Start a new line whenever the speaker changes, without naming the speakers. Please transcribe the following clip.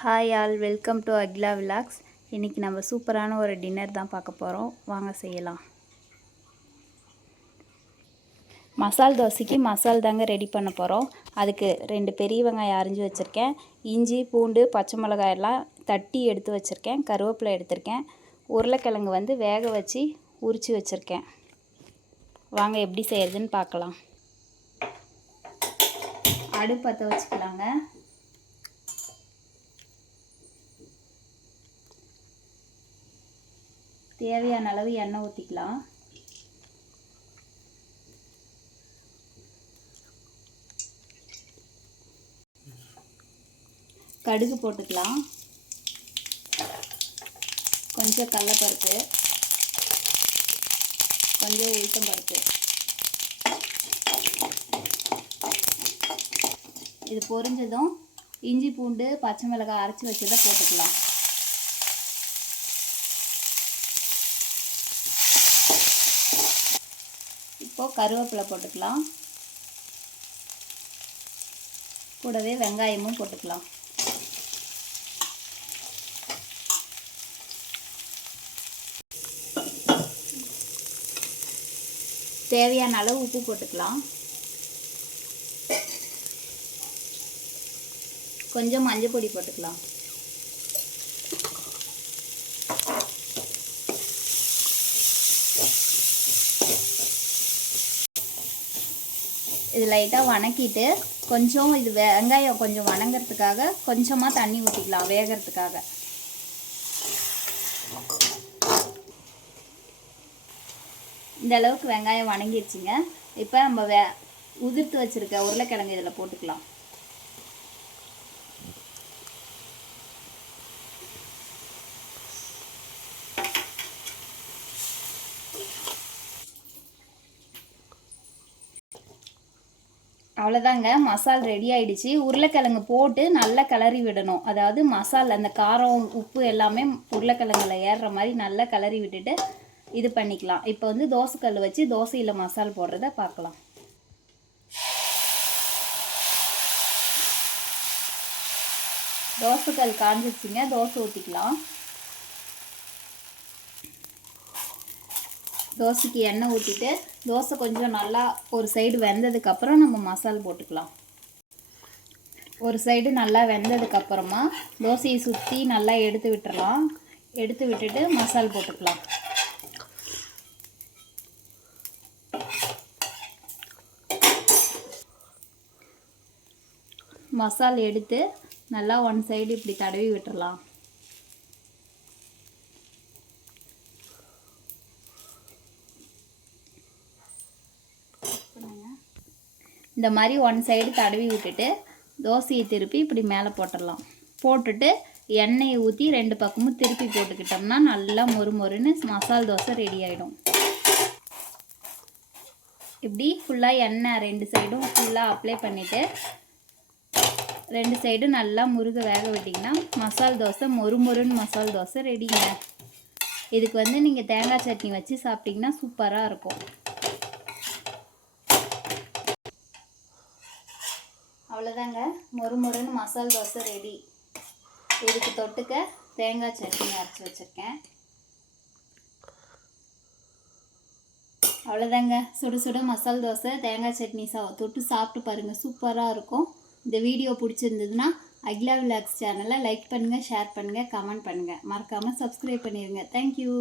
Hi all welcome to Akila vlogs இன்றைக்கி நம்ம சூப்பரான ஒரு டின்னர் தான் பார்க்க போகிறோம் வாங்க செய்யலாம். மசால் தோசைக்கு மசால் தாங்க ரெடி பண்ண போகிறோம் அதுக்கு ரெண்டு பெரிய வெங்காயம் அரிஞ்சு வச்சுருக்கேன். இஞ்சி பூண்டு பச்சை மிளகாயெல்லாம் தட்டி எடுத்து வச்சுருக்கேன். கருவேப்பிலை எடுத்திருக்கேன். உருளைக்கிழங்கு வந்து வேக வச்சு உரித்து வச்சுருக்கேன். வாங்க எப்படி செய்கிறதுன்னு பார்க்கலாம். அடுப்பத்தை வச்சுக்கலாங்க. தேவையான அளவு எண்ணெய் ஊற்றிக்கலாம் கடுகு போட்டுக்கலாம். கொஞ்சம் கடலப்பருப்பு. கொஞ்சம் உளுத்தம் பருப்பு. இது பொரிஞ்சதும் இஞ்சி பூண்டு பச்சை மிளகாய் அரைச்சி வச்சதை போட்டுக்கலாம். இப்போது கருவேப்பிலை போட்டுக்கலாம். கூடவே வெங்காயமும் போட்டுக்கலாம். தேவையான அளவு உப்பு போட்டுக்கலாம். கொஞ்சம் மஞ்சள் பொடி போட்டுக்கலாம். இது லைட்டாக வணக்கிட்டு கொஞ்சம் இது வெங்காயம் கொஞ்சம் வணங்கிறதுக்காக கொஞ்சமாக தண்ணி ஊற்றிக்கலாம் வேகிறதுக்காக. இந்த அளவுக்கு வெங்காயம் வணங்கிடுச்சிங்க இப்போ நம்ம வே உதிர்த்து வச்சுருக்க உருளைக்கிழங்கு இதில் போட்டுக்கலாம். அவ்வளோதாங்க மசால் ரெடி ஆயிடுச்சு. உருளைக்கிழங்கு போட்டு நல்லா கிளறி விடணும். அதாவது மசால் அந்த காரம் உப்பு எல்லாமே உருளைக்கிழங்குல ஏறுற மாதிரி நல்லா கிளறி விட்டுட்டு இது பண்ணிக்கலாம். இப்போ வந்து தோசைக்கல் வச்சு தோசையில் மசால் போடுறத பார்க்கலாம். தோசைக்கல் காஞ்சிச்சுங்க தோசை ஊற்றிக்கலாம் தோசைக்கு எண்ணெய் ஊற்றிட்டு தோசை கொஞ்சம் நல்லா ஒரு சைடு வெந்ததுக்கப்புறம் நம்ம மசால் போட்டுக்கலாம். ஒரு சைடு நல்லா வெந்ததுக்கப்புறமா தோசையை சுற்றி நல்லா எடுத்து விட்டுறலாம். எடுத்து விட்டுட்டு மசால் போட்டுக்கலாம். மசால் எடுத்து நல்லா ஒன் சைடு இப்படி தடவி விட்டுடலாம் இந்த மாதிரி ஒன் சைடு தடவி விட்டுட்டு தோசையை திருப்பி இப்படி மேலே போட்டுடலாம். போட்டுட்டு எண்ணெயை ஊற்றி ரெண்டு பக்கமும் திருப்பி போட்டுக்கிட்டோம்னா நல்லா மொறு மொறுன்னு மசால் தோசை ரெடி ஆகிடும் இப்படி ஃபுல்லாக எண்ணெய் ரெண்டு சைடும் ஃபுல்லாக அப்ளை பண்ணிவிட்டு ரெண்டு சைடும் நல்லா முருக வேக விட்டிங்கன்னா மசால் தோசை மொறு மொறுன்னு மசால் தோசை ரெடிங்க இதுக்கு வந்து நீங்கள் தேங்காய் சட்னி வச்சு சாப்பிட்டிங்கன்னா சூப்பராக இருக்கும். அவ்வளோதாங்க. மொறு மொறுன்னு மசால் தோசை ரெடி இதுக்கு தொட்டுக்க தேங்காய் சட்னி அரைச்சி வச்சுருக்கேன். அவ்வளோதாங்க. சுடு சுட மசால் தோசை தேங்காய் சட்னி சா தொட்டு சாப்பிட்டு பாருங்கள் சூப்பராக இருக்கும். இந்த வீடியோ பிடிச்சிருந்ததுன்னா அகிலா விலாக்ஸ் சேனலை லைக் பண்ணுங்கள் ஷேர் பண்ணுங்கள் கமெண்ட் பண்ணுங்கள் மறக்காமல் சப்ஸ்கிரைப் பண்ணிடுங்க தேங்க்யூ